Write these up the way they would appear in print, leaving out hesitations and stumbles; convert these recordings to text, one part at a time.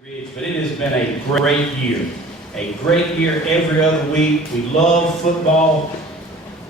But it has been a great year. A great year every other week. We love football.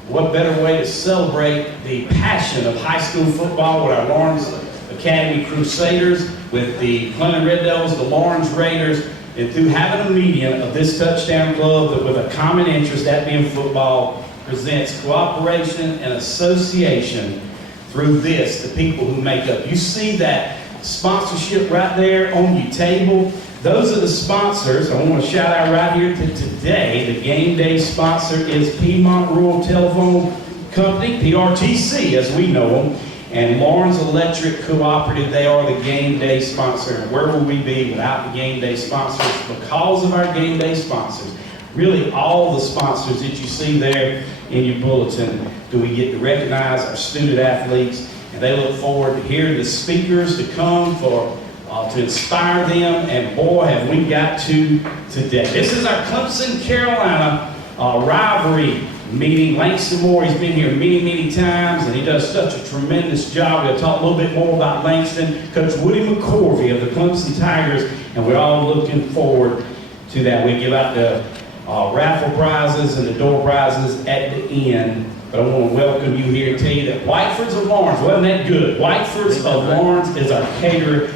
What better way to celebrate the passion of high school football with our Lawrence Academy Crusaders, with the Clemson Red Devils, the Lawrence Raiders, and through having a medium of this touchdown club that with a common interest, that being football, presents cooperation and association through this, the people who make up. You see that sponsorship right there on your table. Those are the sponsors. I want to shout out right here to today. The game day sponsor is Piedmont Rural Telephone Company, PRTC as we know them, and Lawrence Electric Cooperative. They are the game day sponsor. And where would we be without the game day sponsors? Because of our game day sponsors, really all the sponsors that you see there in your bulletin, do we get to recognize our student athletes. And they look forward to hearing the speakers to come to inspire them, and boy, have we got to today. This is our Clemson, Carolina rivalry meeting. Langston Moore, he's been here many, many times, and he does such a tremendous job. We'll talk a little bit more about Langston. Coach Woody McCorvey of the Clemson Tigers, and we're all looking forward to that. We give out the raffle prizes and the door prizes at the end. But I want to welcome you here and tell you that Whiteford's of Lawrence, wasn't that good? Whiteford's of Lawrence is our caterer.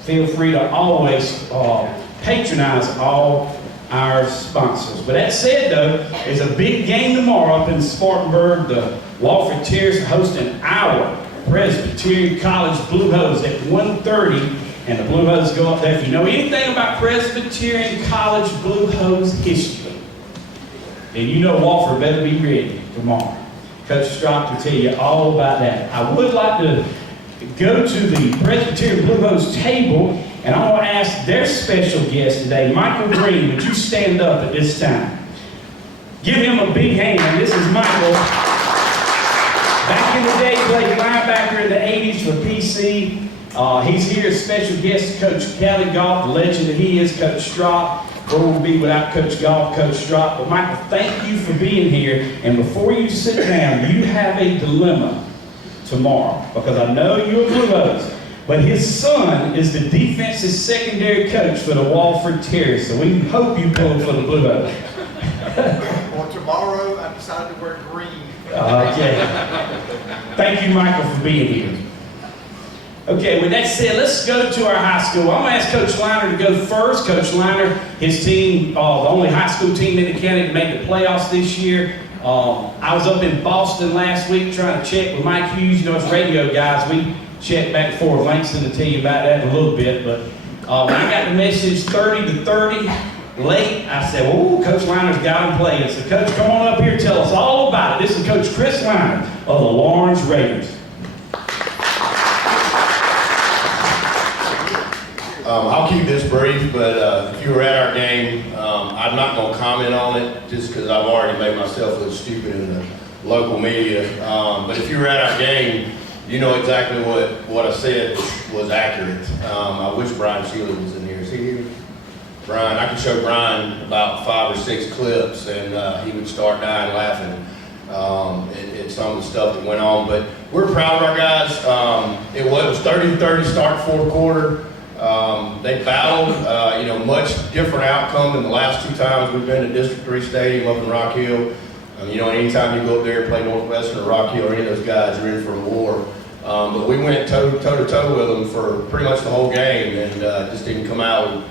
Feel free to always patronize all our sponsors. But that said, though, there's a big game tomorrow up in Spartanburg. The Wofford Terriers are hosting our Presbyterian College Blue Hose at 1:30, and the Blue Hose go up there. If you know anything about Presbyterian College Blue Hose history, then you know Wofford better be ready tomorrow. Coach Strock will tell you all about that. I would like to go to the Presbyterian Blue Hose table, and I want to ask their special guest today, Michael Green. Would you stand up at this time? Give him a big hand. This is Michael. Back in the day, played linebacker in the 80s for PC. He's here as special guest, Coach Kelly Goff, the legend that he is, Coach Strock. Where we'll be without Coach Goff, Coach Strock. But Michael, thank you for being here. And before you sit down, you have a dilemma tomorrow, because I know you're a Blue Hose, but his son is the defensive secondary coach for the Wofford Terriers, so we hope you pull for the Blue Hose. Well, tomorrow I decided to wear green. Okay. Thank you, Michael, for being here. Okay, with that said, let's go to our high school. I'm going to ask Coach Liner to go first. Coach Liner, his team, the only high school team in the county to make the playoffs this year. I was up in Boston last week trying to check with Mike Hughes. You know, it's radio guys. We check back and forth. Langston will tell you about that in a little bit. But when I got the message 30-30 late, I said, oh, Coach Liner's got him playing. So, Coach, come on up here. Tell us all about it. This is Coach Chris Liner of the Lawrence Raiders. I'll keep this brief, but if you were at our game, I'm not going to comment on it just because I've already made myself look stupid in the local media. But if you were at our game, you know exactly what I said was accurate. I wish Brian Shealy was in here. Is he here? Brian, I could show Brian about 5 or 6 clips, and he would start dying laughing at some of the stuff that went on. But we're proud of our guys. It was 30-30 start, 4th quarter. They battled, much different outcome than the last 2 times we've been to District 3 Stadium up in Rock Hill. Anytime you go up there and play Northwestern or Rock Hill or any of those guys, you're in for a war. But we went toe-to-toe with them for pretty much the whole game, and just didn't come out.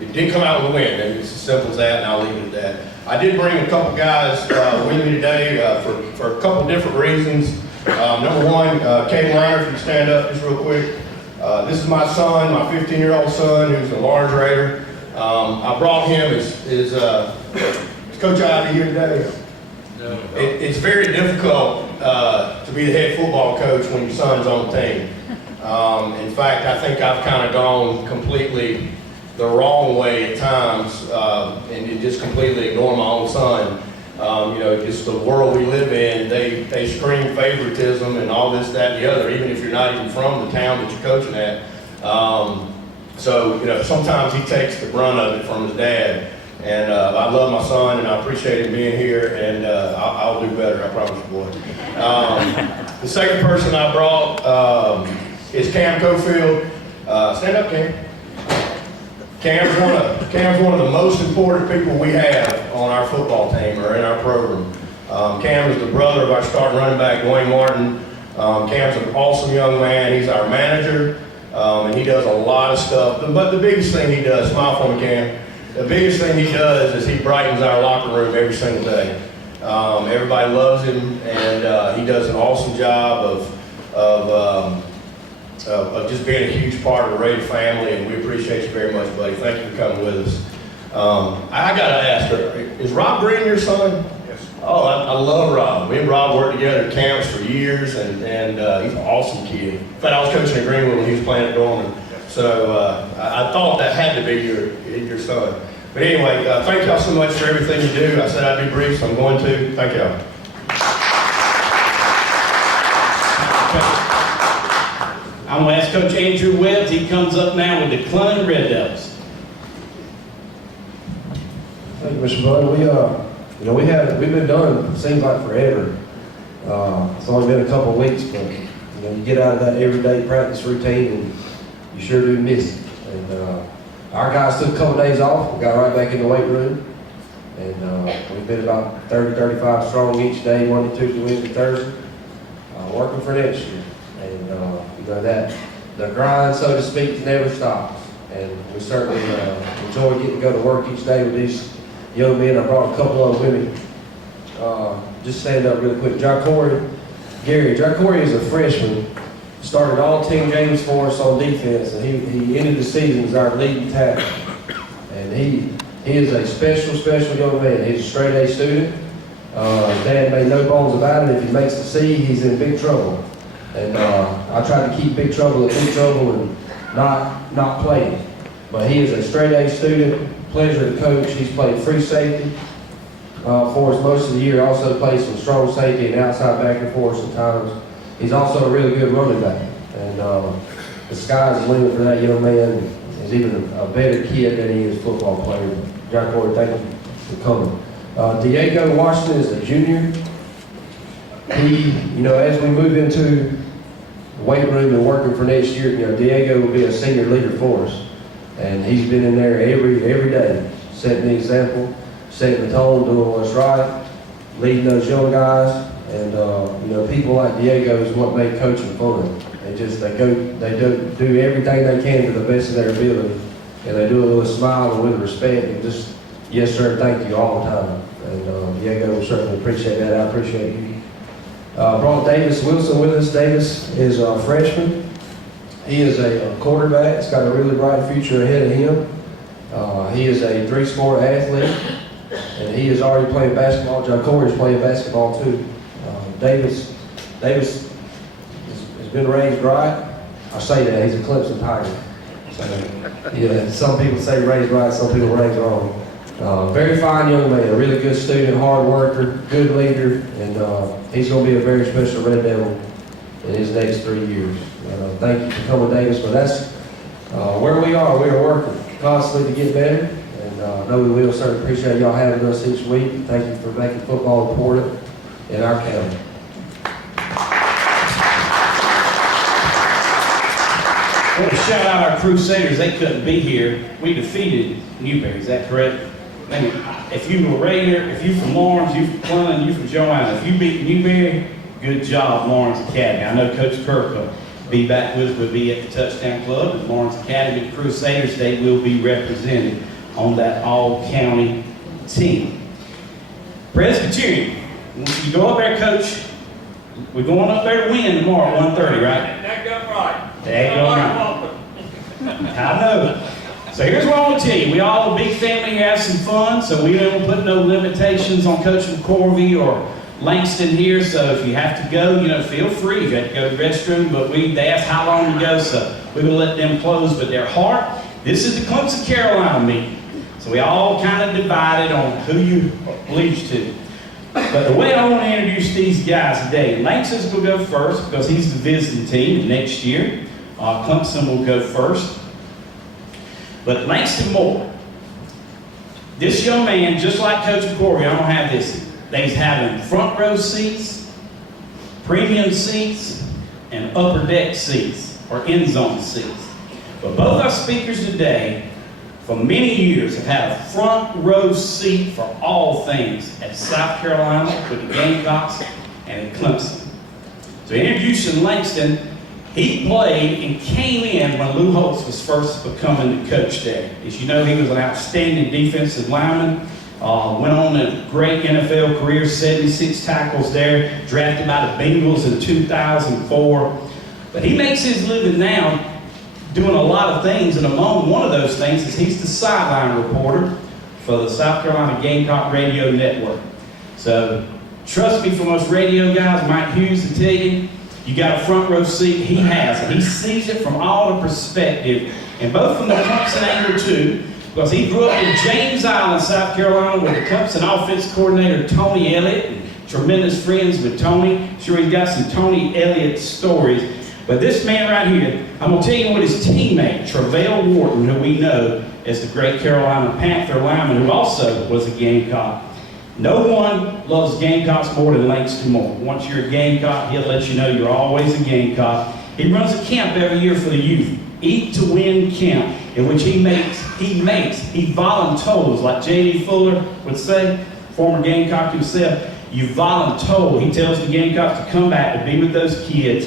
It didn't come out with a win, and it's as simple as that, and I'll leave it at that. I did bring a couple guys with me today for a couple different reasons. Number one, Cade Liner, if you stand up just real quick. This is my son, my 15-year-old son, who's a Lawrence Raider. I brought him is Coach Ivy here today? No. It's very difficult to be the head football coach when your son's on the team. In fact, I think I've kind of gone completely the wrong way at times and just completely ignore my own son. Just the world we live in, they scream favoritism and all this, that, and the other, even if you're not even from the town that you're coaching at. Sometimes he takes the brunt of it from his dad. And I love my son, and I appreciate him being here, and I'll do better, I promise you, boy. The second person I brought is Cam Cofield. Stand up, Cam. Cam's one of the most important people we have on our football team or in our program. Cam is the brother of our starting running back, Dwayne Martin. Cam's an awesome young man. He's our manager, and he does a lot of stuff. But the biggest thing he does, smile for me, Cam. The biggest thing he does is he brightens our locker room every single day. Everybody loves him, and he does an awesome job of just being a huge part of the Raider family, and we appreciate you very much, buddy. Thank you for coming with us. I got to ask her, is Rob Green your son? Yes. Oh, I love Rob. Me and Rob worked together at camps for years, and he's an awesome kid. In fact, I was coaching at Greenwood when he was playing at Dorman, so I thought that had to be your son. But anyway, thank y'all so much for everything you do. I said I'd be brief, so I'm going to. Thank y'all. I'm going to ask Coach Andrew Webbs. He comes up now with the Clemson Red Devils. Thank you, Mr. Bud. We've been done, it seems like forever. It's only been a couple of weeks, but you get out of that everyday practice routine and you sure do miss it. And our guys took a couple of days off, we got right back in the weight room. And we've been about 30, 35 strong each day, Monday, Tuesday, Wednesday, Thursday, working for next year. And that the grind, so to speak, never stops. And we certainly enjoy getting to go to work each day with these young men. I brought a couple of them with me. Just stand up really quick. John Corey is a freshman. Started all 10 games for us on defense, and he ended the season as our leading tackle. And he is a special young man. He's a straight A student. His dad made no bones about it. If he makes the C, he's in big trouble. And I tried to keep big trouble at big trouble and not play him. But he is a straight A student. Pleasure to coach. He's played free safety for us most of the year. Also plays some strong safety and outside backer for us at times. He's also a really good running back. And the sky's the limit for that young man. He's even a better kid than he is football player. John Corey, thank you for coming. Diego Washington is a junior. He, as we move into the weight room and working for next year, Diego will be a senior leader for us. And he's been in there every day, setting the example, setting the tone, doing what's right, leading those young guys. And people like Diego is what make coaching fun. They do everything they can to the best of their ability, and they do it with a smile and with respect, and just yes sir, thank you all the time. And Diego will certainly appreciate that. I appreciate you. Brought Davis Wilson with us. Davis is a freshman. He is a quarterback. He's got a really bright future ahead of him. He is a 3-sport athlete, and he is already playing basketball. John Corey is playing basketball too. Davis has been raised right. I say that, he's a Clemson Tiger. So, some people say raised right, some people raised wrong. Very fine young man, a really good student, hard worker, good leader, and he's going to be a very special Red Devil in his next 3 years. Thank you for coming, Davis, but that's where we are. We are working constantly to get better, and I know we will. Certainly appreciate y'all having us each week. Thank you for making football important in our county. I want to shout out our Crusaders. They couldn't be here. We defeated Newberry. Is that correct? Maybe if you were Raider, if you from Lawrence, you from Clemson, you from Joanna, if you beat Newberry, good job, Lawrence Academy. I know Coach Kirk will be back with us. We'll be at the Touchdown Club at Lawrence Academy. Crusaders, they will be represented on that all-county team. Presbyterian, you go up there, Coach. We're going up there to win tomorrow at 1:30, right? That got right. There you go. I know. So here's what I want to tell you. We all a big family, have some fun, so we don't put no limitations on Coach McCorvey or Langston here. So if you have to go, feel free. If you have to go to the restroom, but they ask how long to go, so we're going to let them close. But their heart, this is the Clemson Carolina meeting. So we all kind of divided on who you bleach to. But the way I want to introduce these guys today, Langston will go first because he's the visiting team next year. Clemson will go first. But Langston Moore, this young man, just like Coach McCorvey, I don't have this. They's having front row seats, premium seats, and upper deck seats, or end zone seats. But both our speakers today for many years have had a front row seat for all things at South Carolina with the Gamecocks and at Clemson. So introducing Langston, he played and came in when Lou Holtz was first becoming the coach there. As you know, he was an outstanding defensive lineman. Went on a great NFL career, 76 tackles there, drafted by the Bengals in 2004. But he makes his living now doing a lot of things, and among one of those things is he's the sideline reporter for the South Carolina Gamecock Radio Network. So trust me, for most radio guys, Mike Hughes will tell you, you got a front row seat. He has, and he sees it from all the perspective, and both from the Clemson angle too, because he grew up in James Island, South Carolina, with the Clemson offense coordinator Tony Elliott, and tremendous friends with Tony. Sure, he's got some Tony Elliott stories. But this man right here, I'm going to tell you what his teammate, Travell Wharton, who we know as the great Carolina Panther lineman, who also was a Gamecock. No one loves Gamecocks more than Langston Moore. Once you're a Gamecock, he'll let you know you're always a Gamecock. He runs a camp every year for the youth, Eat to Win Camp, in which he voluntold, like J.D. Fuller would say, former Gamecock himself, you voluntold. He tells the Gamecocks to come back to be with those kids.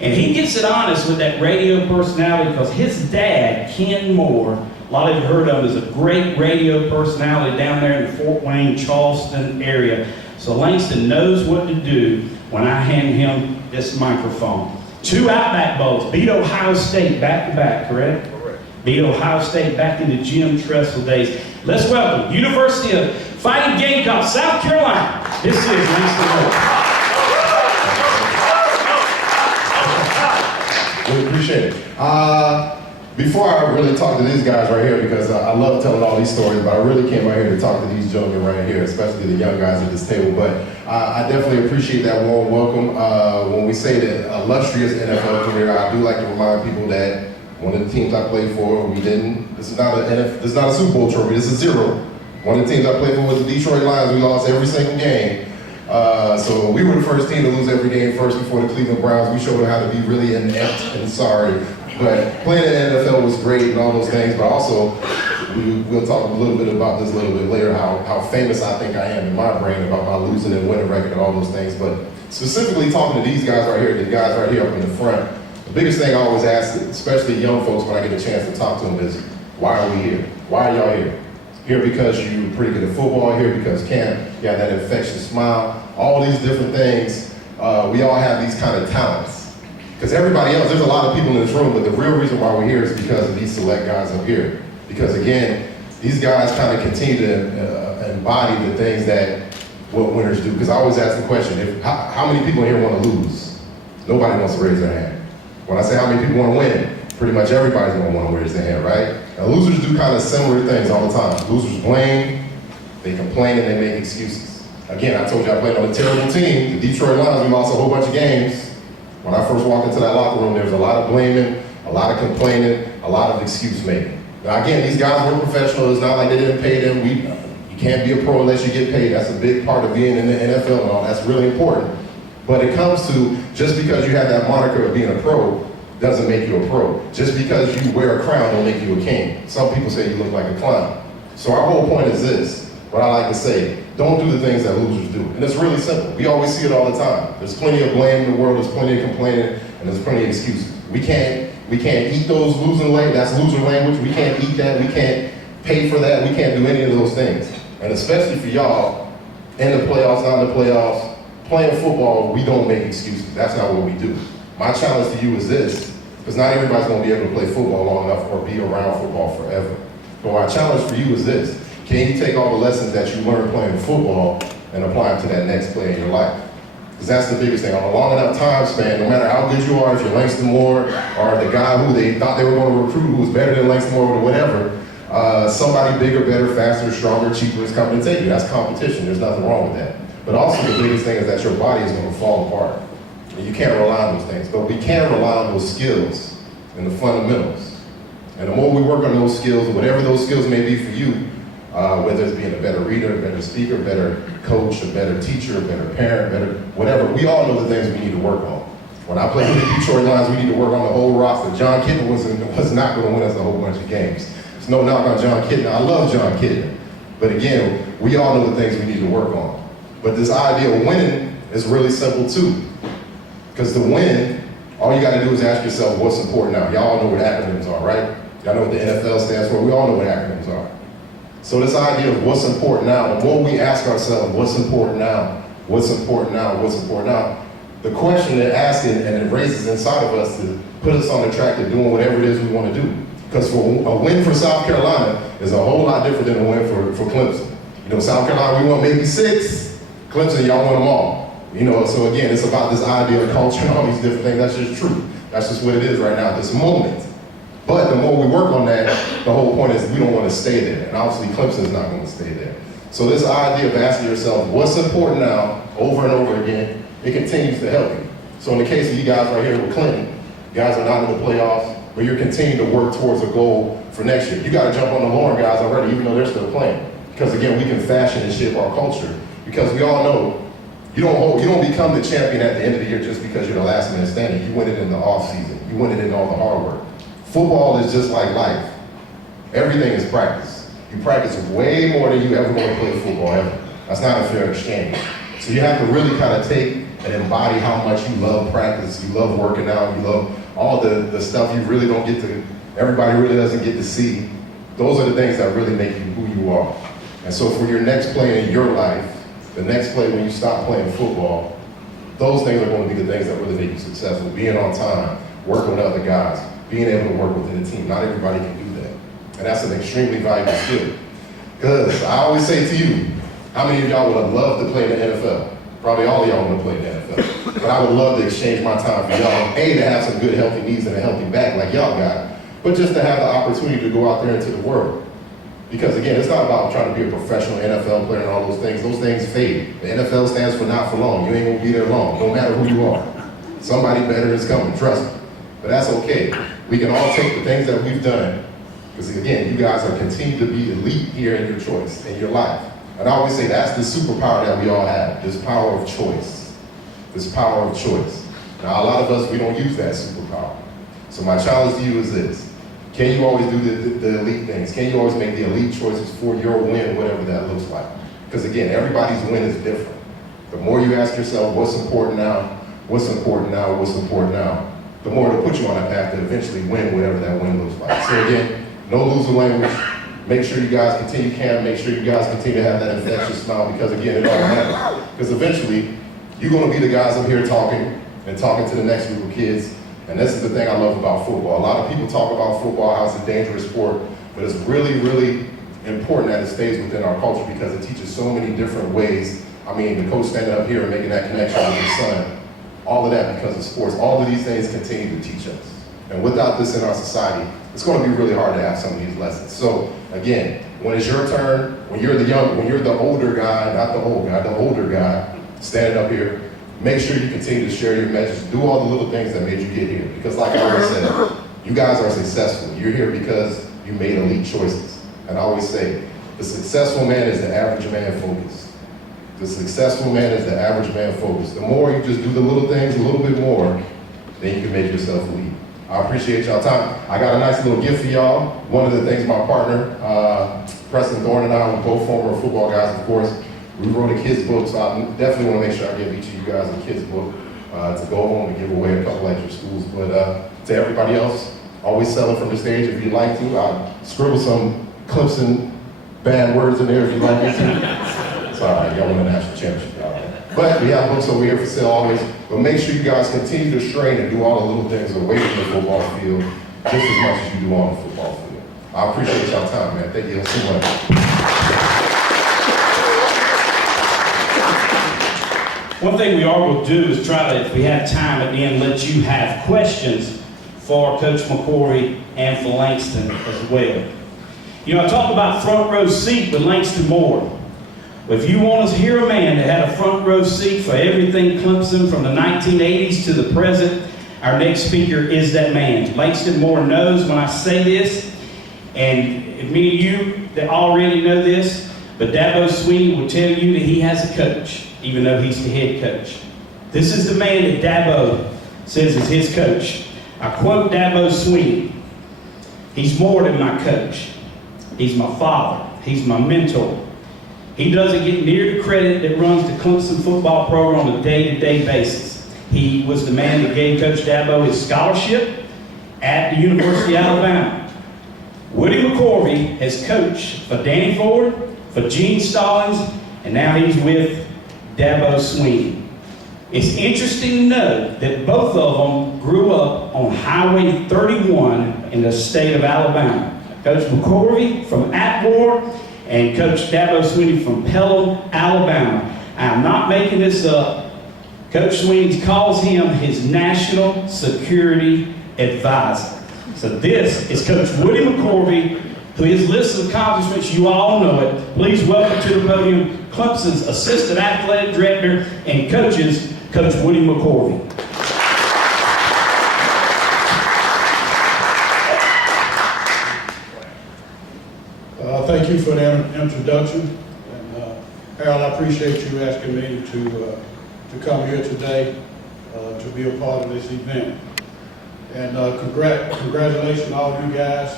And he gets it honest with that radio personality because his dad, Ken Moore, a lot of you heard of him, is a great radio personality down there in the Fort Wayne, Charleston area. So Langston knows what to do when I hand him this microphone. 2 Outback Bowls, beat Ohio State back-to-back, correct? Correct. Beat Ohio State back in the Jim Tressel days. Let's welcome University of Fighting Gamecocks, South Carolina. This is Langston Moore. We appreciate it. Before I really talk to these guys right here, because I love telling all these stories, but I really came out here to talk to these gentlemen right here, especially the young guys at this table. But I definitely appreciate that warm welcome. When we say that illustrious NFL career, I do like to remind people that one of the teams I played for, we didn't. This is not a Super Bowl trophy. This is 0. One of the teams I played for was the Detroit Lions. We lost every single game. So we were the first team to lose every game first before the Cleveland Browns. We showed them how to be really inept and sorry. But playing in the NFL was great and all those things, but also we'll talk a little bit about this a little bit later, how famous I think I am in my brain about my losing and winning record and all those things. But specifically talking to these guys right here, the guys right here up in the front, the biggest thing I always ask, especially young folks when I get a chance to talk to them is, why are we here? Why are y'all here? Here because you're pretty good at football, here because Cam, you got that infectious smile, all these different things. We all have these kind of talents. Because everybody else, there's a lot of people in this room, but the real reason why we're here is because of these select guys up here. Because again, these guys kind of continue to embody the things that what winners do. Because I always ask the question, how many people here want to lose? Nobody wants to raise their hand. When I say how many people want to win, pretty much everybody's going to want to raise their hand, right? Now, losers do kind of similar things all the time. Losers blame, they complain, and they make excuses. Again, I told you I played on a terrible team. The Detroit Lions, we lost a whole bunch of games. When I first walked into that locker room, there was a lot of blaming, a lot of complaining, a lot of excuse making. Now again, these guys were professionals. It's not like they didn't pay them. You can't be a pro unless you get paid. That's a big part of being in the NFL and all. That's really important. But it comes to, just because you have that moniker of being a pro doesn't make you a pro. Just because you wear a crown don't make you a king. Some people say you look like a clown. So our whole point is this, what I like to say, don't do the things that losers do. And it's really simple. We always see it all the time. There's plenty of blame in the world, there's plenty of complaining, and there's plenty of excuses. We can't eat those losing language, that's loser language. We can't eat that, we can't pay for that, we can't do any of those things. And especially for y'all, in the playoffs, not in the playoffs, playing football, we don't make excuses. That's not what we do. My challenge to you is this, because not everybody's gonna be able to play football long enough or be around football forever. But my challenge for you is this, can you take all the lessons that you learned playing football and apply them to that next play in your life? Because that's the biggest thing. On a long enough time span, no matter how good you are, if you're Langston Moore or the guy who they thought they were going to recruit who was better than Langston Moore or whatever, somebody bigger, better, faster, stronger, cheaper is coming to take you. That's competition. There's nothing wrong with that. But also the biggest thing is that your body is going to fall apart. And you can't rely on those things. But we can rely on those skills and the fundamentals. And the more we work on those skills, whatever those skills may be for you, whether it's being a better reader, a better speaker, a better coach, a better teacher, a better parent, better whatever, we all know the things we need to work on. When I played with the Detroit Lions, we need to work on the whole roster. John Kittle was not going to win us a whole bunch of games. It's no knock on John Kitna. I love John Kitna. But again, we all know the things we need to work on. But this idea of winning is really simple too. Because to win, all you got to do is ask yourself what's important now. Y'all all know what acronyms are, right? Y'all know what the NFL stands for. We all know what acronyms are. So this idea of what's important now, the more we ask ourselves what's important now, what's important now, what's important now, the question they're asking and it raises inside of us to put us on the track to doing whatever it is we want to do. Because for a win for South Carolina is a whole lot different than a win for Clemson. You know, South Carolina, we won maybe 6. Clemson, y'all won them all. You know, so again, it's about this idea of culture and all these different things. That's just true. That's just what it is right now, this moment. But the more we work on that, the whole point is we don't want to stay there. And obviously Clemson's not going to stay there. So this idea of asking yourself what's important now over and over again, it continues to help you. So in the case of you guys right here with Clinton, you guys are not in the playoffs, but you're continuing to work towards a goal for next year. You got to jump on the Lauren guys already, even though they're still playing. Because again, we can fashion and shape our culture. Because we all know you don't become the champion at the end of the year just because you're the last man standing. You win it in the off season. You win it in all the hard work. Football is just like life. Everything is practice. You practice way more than you ever want to play football ever. That's not a fair exchange. So you have to really kind of take and embody how much you love practice, you love working out, you love all the stuff you really don't get to, everybody really doesn't get to see. Those are the things that really make you who you are. And so for your next play in your life, the next play when you stop playing football, those things are going to be the things that really make you successful. Being on time, working with other guys, being able to work within a team. Not everybody can do that. And that's an extremely valuable skill. Because I always say to you, how many of y'all would have loved to play in the NFL? Probably all of y'all want to play in the NFL. But I would love to exchange my time for y'all. A, to have some good healthy knees and a healthy back like y'all got, but just to have the opportunity to go out there into the world. Because again, it's not about trying to be a professional NFL player and all those things. Those things fade. The NFL stands for not for long. You ain't gonna be there long, no matter who you are. Somebody better is coming, trust me. But that's okay. We can all take the things that we've done, because again, you guys are continuing to be elite here in your choice, in your life. And I always say that's the superpower that we all have, this power of choice. This power of choice. Now, a lot of us, we don't use that superpower. So my challenge to you is this. Can you always do the elite things? Can you always make the elite choices for your win, whatever that looks like? Because again, everybody's win is different. The more you ask yourself, what's important now, what's important now, what's important now, the more it'll put you on that path to eventually win whatever that win looks like. So again, no losing language. Make sure you guys continue camp. Make sure you guys continue to have that infectious smile, because again, it all matters. Because eventually, you're going to be the guys up here talking to the next group of kids. And this is the thing I love about football. A lot of people talk about football, how it's a dangerous sport, but it's really, really important that it stays within our culture because it teaches so many different ways. I mean, the coach standing up here and making that connection with his son, all of that because of sports. All of these things continue to teach us. And without this in our society, it's going to be really hard to have some of these lessons. So again, when it's your turn, when you're the older guy, not the old guy, the older guy, standing up here, make sure you continue to share your message. Do all the little things that made you get here. Because like I always said, you guys are successful. You're here because you made elite choices. And I always say, the successful man is the average man focused. The successful man is the average man focused. The more you just do the little things a little bit more, then you can make yourself elite. I appreciate y'all time. I got a nice little gift for y'all. One of the things my partner, Preston Thorne, and I, we're both former football guys, of course. We wrote a kid's book, so I definitely want to make sure I give each of you guys a kid's book to go home and give away a couple at your schools. But to everybody else, always selling from the stage if you'd like to. I'll scribble some Clemson bad words in there if you'd like me to. It's all right, y'all win the national championship. But we have books over here for sale always. But make sure you guys continue to strain and do all the little things away from the football field just as much as you do on the football field. I appreciate y'all time, man. Thank you so much. One thing we are going to do is try to, if we have time at the end, let you have questions for Coach McCorvey and for Langston as well. You know, I talked about front row seat with Langston Moore. If you want to hear a man that had a front row seat for everything Clemson from the 1980s to the present, our next speaker is that man. Langston Moore knows when I say this, and many of you that already know this, but Dabo Swinney will tell you that he has a coach, even though he's the head coach. This is the man that Dabo says is his coach. I quote Dabo Swinney, "He's more than my coach. He's my father. He's my mentor. He doesn't get near the credit that runs the Clemson football program on a day-to-day basis. He was the man that gave Coach Dabo his scholarship at the University of Alabama. Woody McCorvey has coached for Danny Ford, for Gene Stallings, and now he's with Dabo Sweeney. It's interesting to know that both of them grew up on Highway 31 in the state of Alabama. Coach McCorvey from Atmore and Coach Dabo Sweeney from Pelham, Alabama. I'm not making this up. Coach Sweeney calls him his national security advisor. So this is Coach Woody McCorvey, who his list of accomplishments, you all know it. Please welcome to the podium Clemson's Assistant Athletic Director and coaches, Coach Woody McCorvey. Thank you for that introduction. And Harold, I appreciate you asking me to come here today to be a part of this event. And congratulations to all you guys,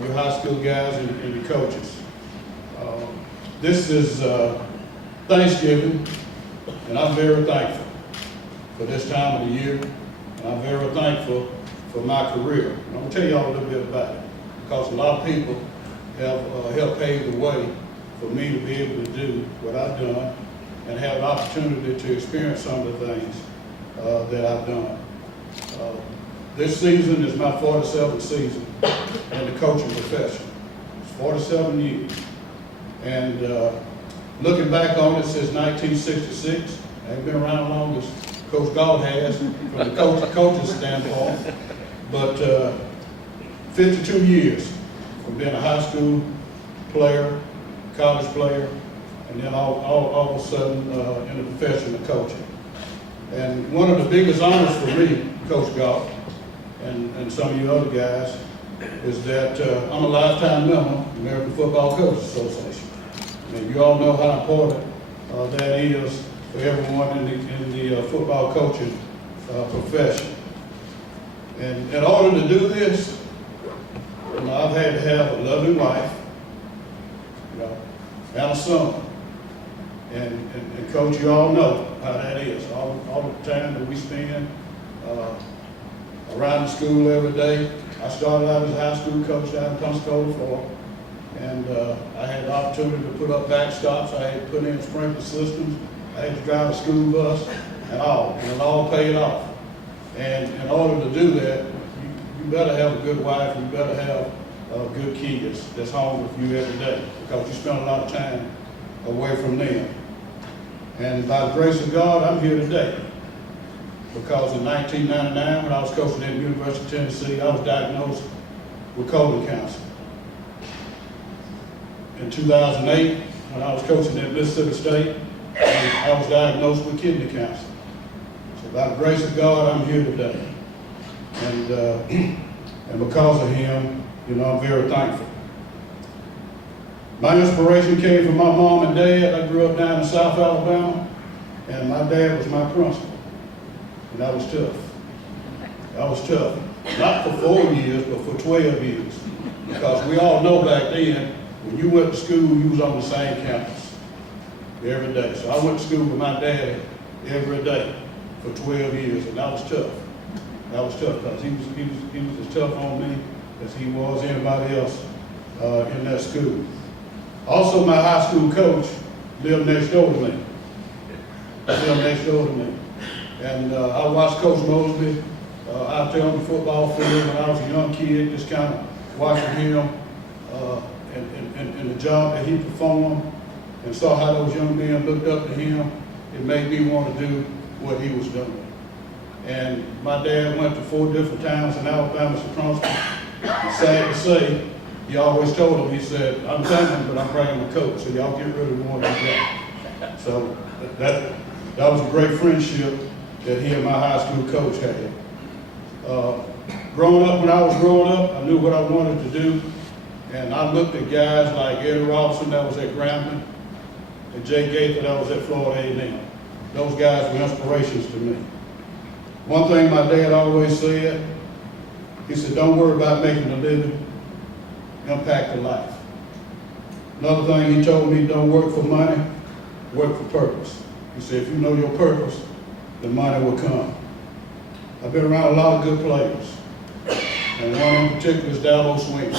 your high school guys and your coaches. This is Thanksgiving, and I'm very thankful for this time of the year. And I'm very thankful for my career. And I'm going to tell you all a little bit about it, because a lot of people have helped pave the way for me to be able to do what I've done and have the opportunity to experience some of the things that I've done. This season is my 47th season in the coaching profession. It's 47 years. And looking back on it since 1966, I ain't been around as long as Coach Galt has from the coach's standpoint, but 52 years from being a high school player, college player, and then all of a sudden in the profession of coaching. And one of the biggest honors for me, Coach Galt, and some of you other guys, is that I'm a lifetime member of the American Football Coaches Association. And you all know how important that is for everyone in the football coaching profession. And in order to do this, I've had to have a loving wife, and a son. And Coach, you all know how that is. All the time that we spend around the school every day. I started out as a high school coach down in Pensacola, Florida, and I had the opportunity to put up backstops. I had to put in sprinkler systems. I had to drive a school bus and it all paid off. And in order to do that, you better have a good wife. You better have good kids that's home with you every day, because you spend a lot of time away from them. And by the grace of God, I'm here today. Because in 1999, when I was coaching at the University of Tennessee, I was diagnosed with colon cancer. In 2008, when I was coaching at Mississippi State, I was diagnosed with kidney cancer. So by the grace of God, I'm here today. And because of him, I'm very thankful. My inspiration came from my mom and dad. I grew up down in South Alabama, and my dad was my principal. And that was tough. That was tough. Not for 4 years, but for 12 years. Because we all know back then, when you went to school, you was on the same campus every day. So I went to school with my dad every day for 12 years, and that was tough. That was tough, because he was as tough on me as he was anybody else in that school. Also, my high school coach lived next door to me. And I watched Coach Mosby out there on the football field when I was a young kid, just kind of watching him and the job that he performed, and saw how those young men looked up to him. It made me want to do what he was doing. And my dad went to 4 different towns in Alabama as a principal. And sad to say, he always told them, he said, I'm coming, but I'm bringing a coach, so y'all get rid of the one you got. So that was a great friendship that he and my high school coach had. When I was growing up, I knew what I wanted to do, and I looked at guys like Eddie Robinson that was at Grambling, and Jay Gaither that was at Florida A&M. Those guys were inspirations to me. One thing my dad always said, he said, don't worry about making a living, impact a life. Another thing he told me, don't work for money, work for purpose. He said, if you know your purpose, the money will come. I've been around a lot of good players, and one in particular is Dabo Sweeney.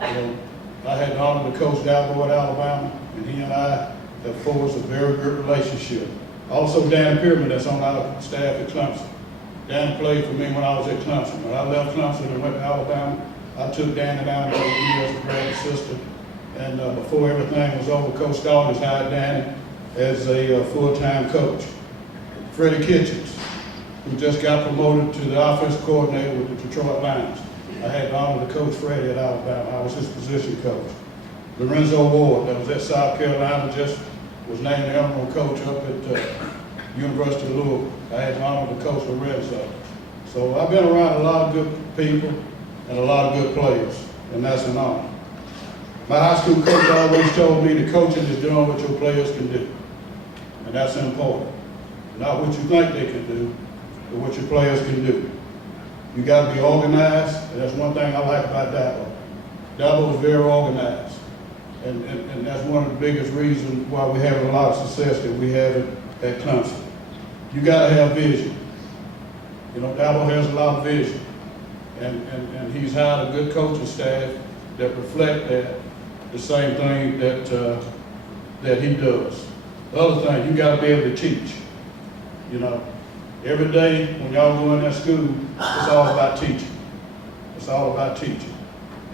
I had the honor to coach Dabo at Alabama, and he and I have forged a very good relationship. Also, Danny Pierman, that's on our staff at Clemson. Danny played for me when I was at Clemson. When I left Clemson and went to Alabama, I took Danny down there with me as a grad assistant. And before everything was over, Coach Stallings hired Danny as a full-time coach. Freddie Kitchens, who just got promoted to the offensive coordinator with the Detroit Lions. I had the honor to coach Freddie at Alabama. I was his position coach. Lorenzo Ward, that was at South Carolina, just was named the interim coach up at University of Louisville. I had the honor to coach Lorenzo. So I've been around a lot of good people and a lot of good players, and that's an honor. My high school coach always told me the coaching is doing what your players can do, and that's important. Not what you think they can do, but what your players can do. You got to be organized, and that's one thing I like about Dabo. Dabo is very organized, and that's one of the biggest reasons why we have a lot of success that we have at Clemson. You got to have vision. You know, Dabo has a lot of vision, and he's hired a good coaching staff that reflect that, the same thing that he does. The other thing, you got to be able to teach. You know, every day when y'all go in that school, it's all about teaching. It's all about teaching.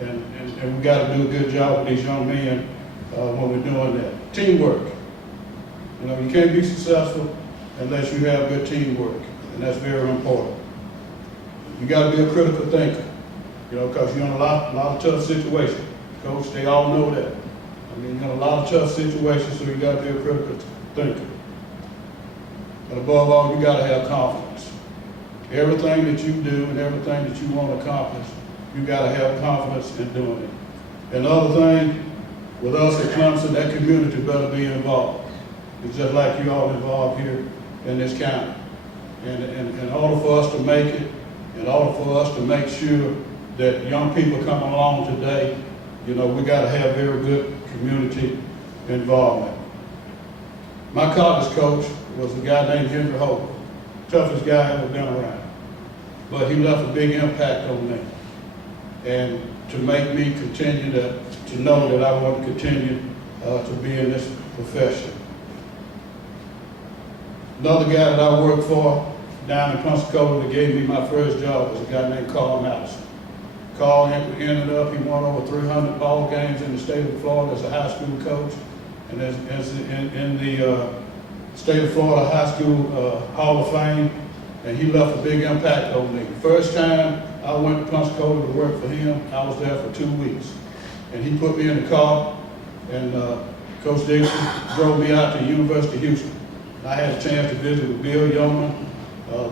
And we got to do a good job with these young men when we're doing that. Teamwork. You know, you can't be successful unless you have good teamwork, and that's very important. You got to be a critical thinker, you know, because you're in a lot of tough situations. Coach, they all know that. I mean, you're in a lot of tough situations, so you got to be a critical thinker. But above all, you got to have confidence. Everything that you do and everything that you want to accomplish, you got to have confidence in doing it. And the other thing, with us at Clemson, that community better be involved. It's just like you all involved here in this county. And in order for us to make it, in order for us to make sure that young people come along today, you know, we got to have very good community involvement. My college coach was a guy named Henry Hope, toughest guy I ever been around. But he left a big impact on me. And to make me continue to know that I want to continue to be in this profession. Another guy that I worked for down in Pensacola that gave me my first job was a guy named Carl Madison. Carl ended up, he won over 300 ball games in the state of Florida as a high school coach. And in the state of Florida High School Hall of Fame, and he left a big impact on me. First time I went to Pensacola to work for him, I was there for 2 weeks. And he put me in the car, and Coach Dixon drove me out to the University of Houston. I had a chance to visit with Bill Yeoman,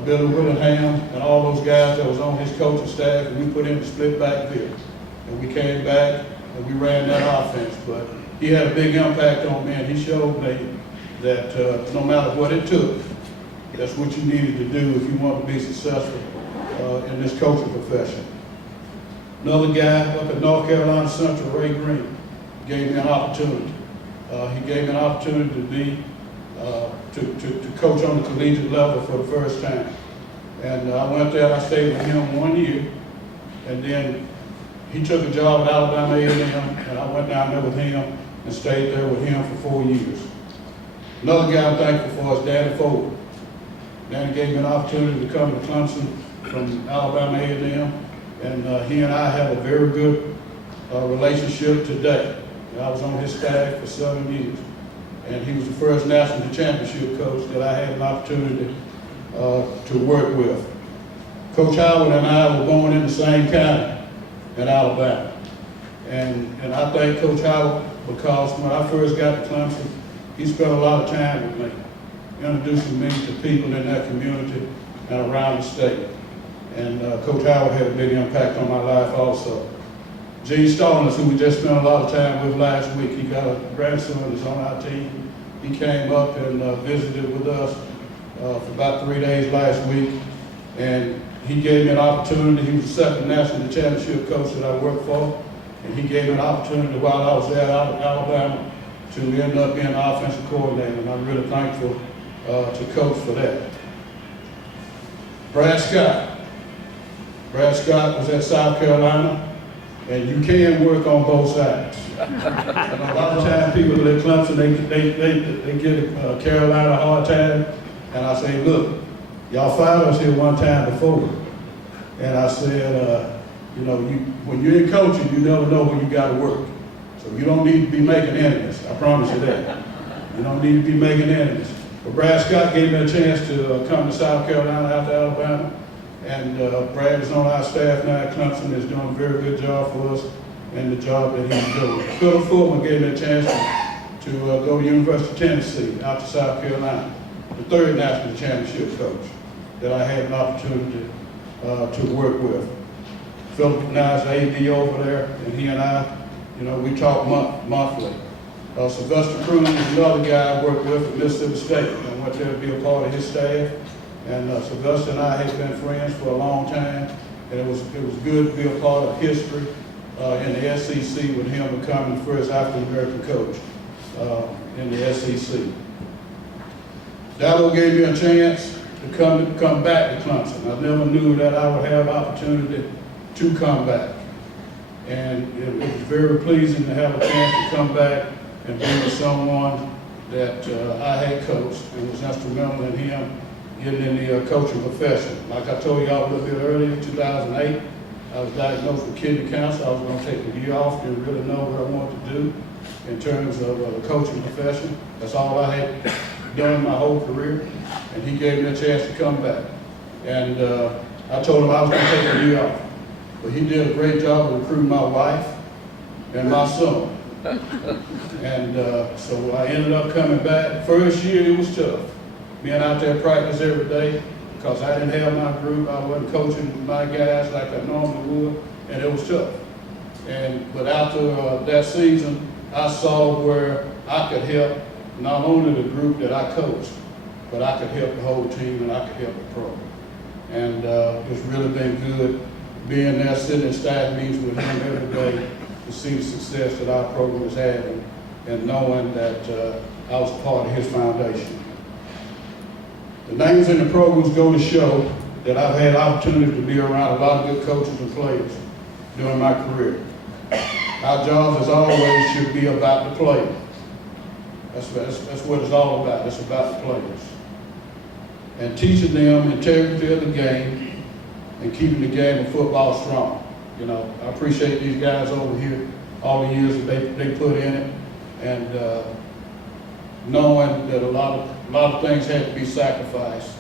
Billy Willingham, and all those guys that was on his coaching staff, and we put in the split back there. And we came back, and we ran that offense. But he had a big impact on me, and he showed me that no matter what it took, that's what you needed to do if you want to be successful in this coaching profession. Another guy up at North Carolina Central, Ray Green, gave me an opportunity. He gave me an opportunity to be to coach on the collegiate level for the first time. And I went there, I stayed with him 1 year, and then he took a job at Alabama A&M, and I went down there with him and stayed there with him for 4 years. Another guy I'm thankful for is Danny Ford. Danny gave me an opportunity to come to Clemson from Alabama A&M, and he and I have a very good relationship today. I was on his staff for 7 years, and he was the first national championship coach that I had an opportunity to work with. Coach Howard and I were born in the same county in Alabama, and I thank Coach Howard because when I first got to Clemson, he spent a lot of time with me, introducing me to people in that community and around the state. And Coach Howard had a big impact on my life also. Gene Stallings, who we just spent a lot of time with last week, he got a grandson that's on our team. He came up and visited with us for about 3 days last week. And he gave me an opportunity. He was the second national championship coach that I worked for. And he gave me an opportunity while I was at Alabama to end up being an offensive coordinator, and I'm really thankful to Coach for that. Brad Scott. Brad Scott was at South Carolina, and you can work on both sides. A lot of times people at Clemson, they give Carolina a hard time, and I say, look, y'all fired us here one time before. And I said, you know, when you're in coaching, you never know when you got to work. So you don't need to be making enemies. I promise you that. You don't need to be making enemies. But Brad Scott gave me a chance to come to South Carolina after Alabama. And Brad is on our staff now at Clemson, is doing a very good job for us and the job that he's doing. Phil Fulton gave me a chance to go to University of Tennessee out to South Carolina, the third national championship coach that I had an opportunity to work with. Philip now is AD over there, and he and I, you know, we talk monthly. Sylvester Croom is another guy I worked with at Mississippi State. I went there to be a part of his staff. And Sylvester and I had been friends for a long time, and it was good to be a part of history in the SEC with him becoming the first African-American coach in the SEC. Dabo gave me a chance to come back to Clemson. I never knew that I would have opportunity to come back. And it was very pleasing to have a chance to come back and be with someone that I had coached and was instrumental in him getting in the coaching profession. Like I told y'all a little bit earlier, in 2008, I was diagnosed with kidney cancer. I was going to take the year off, didn't really know what I wanted to do in terms of the coaching profession. That's all I had done my whole career, and he gave me a chance to come back. And I told him I was going to take a year off. But he did a great job of recruiting my wife and my son. And so I ended up coming back. First year, it was tough. Being out there practice every day, because I didn't have my group, I wasn't coaching my guys like I normally would, and it was tough. But after that season, I saw where I could help not only the group that I coached, but I could help the whole team and I could help the program. And it's really been good being there, sitting in staff meetings with him every day to see the success that our program is having and knowing that I was part of his foundation. The names in the programs go to show that I've had opportunity to be around a lot of good coaches and players during my career. Our jobs, as always, should be about the player. That's what it's all about. It's about the players. And teaching them integrity of the game and keeping the game of football strong. You know, I appreciate these guys over here, all the years that they put in it, and knowing that a lot of things had to be sacrificed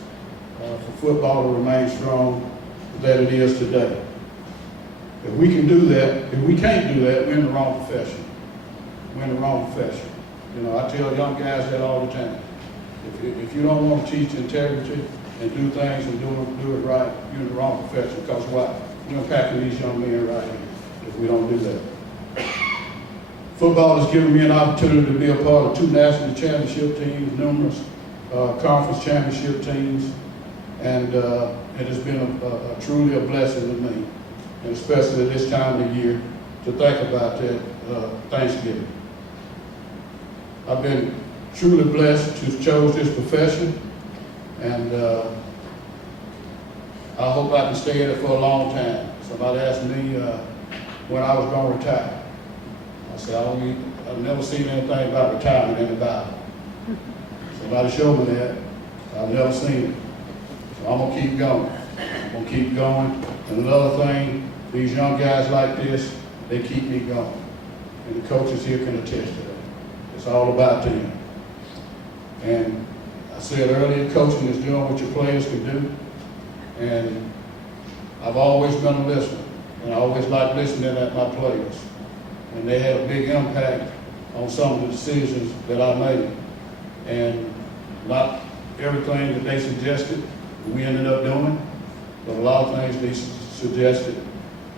for football to remain strong that it is today. If we can do that, if we can't do that, we're in the wrong profession. We're in the wrong profession. You know, I tell young guys that all the time. If you don't want to teach integrity and do things and do it right, you're in the wrong profession. Because why? We're impacting these young men right here if we don't do that. Football has given me an opportunity to be a part of 2 national championship teams, numerous conference championship teams, and it has been truly a blessing to me, and especially at this time of the year, to think about that Thanksgiving. I've been truly blessed to have chose this profession, and I hope I can stay in it for a long time. Somebody asked me when I was going to retire. I said, I've never seen anything about retirement in the Bible. Somebody showed me that. I've never seen it. So I'm going to keep going. I'm going to keep going. And another thing, these young guys like this, they keep me going. And the coaches here can attest to that. It's all about them. And I said earlier, coaching is doing what your players can do. And I've always been a listener. And I always like listening at my players. And they had a big impact on some of the decisions that I made. And not everything that they suggested, we ended up doing, but a lot of things they suggested,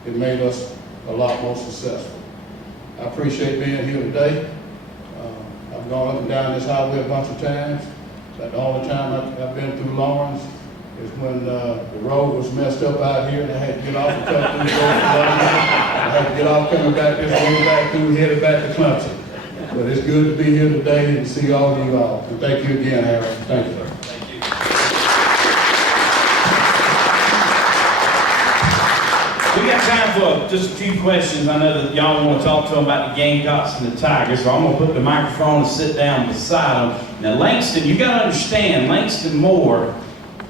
it made us a lot more successful. I appreciate being here today. I've gone up and down this highway a bunch of times. But the only time I've been through Lawrence is when the road was messed up out here and I had to get off and cut through the road. I have to get off coming back this way back through, headed back to Clemson. But it's good to be here today and see all of you all. And thank you again, Harold. Thank you. We got time for just a few questions. I know that y'all want to talk to them about the Gamecocks and the Tigers, so I'm going to put the microphone and sit down beside them. Now, Langston, you got to understand, Langston Moore,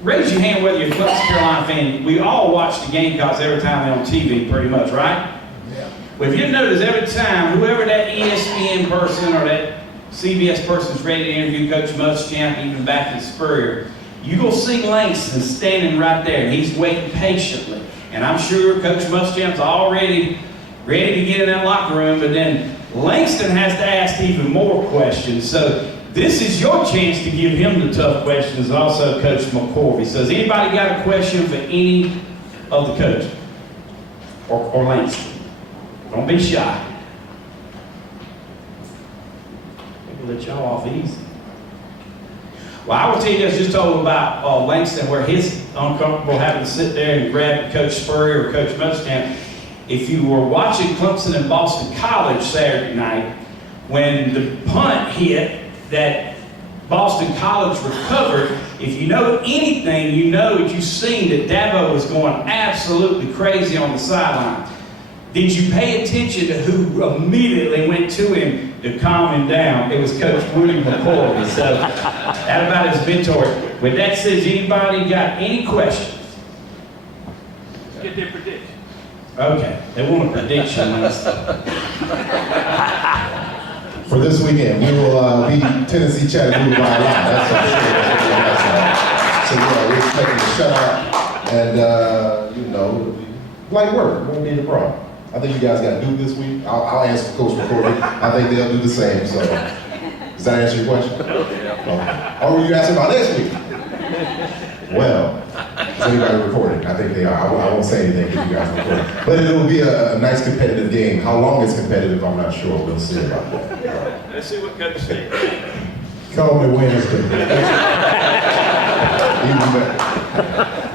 raise your hand whether you're a Clemson Carolina fan. We all watch the Gamecocks every time they're on TV, pretty much, right? Yeah. Well, if you notice, every time, whoever that ESPN person or that CBS person is ready to interview Coach Muschamp, even back in Spurrier, you go see Langston standing right there, and he's waiting patiently. And I'm sure Coach Muschamp's already ready to get in that locker room, but then Langston has to ask even more questions. So this is your chance to give him the tough questions, and also Coach McCorvey. So has anybody got a question for any of the coaches? Or Langston? Don't be shy. Maybe let y'all off easy. Well, I will tell you this, just told about Langston, where he's uncomfortable having to sit there and grab Coach Spurrier or Coach Muschamp. If you were watching Clemson and Boston College Saturday night, when the punt hit that Boston College recovered, if you know anything, you know that you've seen that Dabo was going absolutely crazy on the sideline. Did you pay attention to who immediately went to him to calm him down? It was Coach Woody McCorvey. So that about his mentor. With that said, anybody got any questions? Let's get their prediction. Okay, they want a prediction. For this weekend, we will be Tennessee Chattanooga by a lot. That's for sure. So yeah, we're expecting a shutout, and you know, it'll be light work. Won't be a problem. I think you guys got Duke this week. I'll answer Coach McCorvey. I think they'll do the same. So, does that answer your question? Okay. Or were you asking about next week? Well, is anybody recording? I think they are. I won't say anything if you guys record. But it will be a nice competitive game. How long it's competitive, I'm not sure. We'll see about that. Let's see what Coach said. Call me Wednesday. Even better.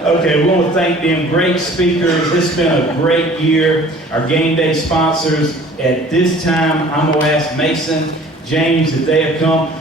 Okay, we want to thank them, great speakers. It's been a great year. Our game day sponsors. At this time, I'm going to ask Mason, James, if they have come.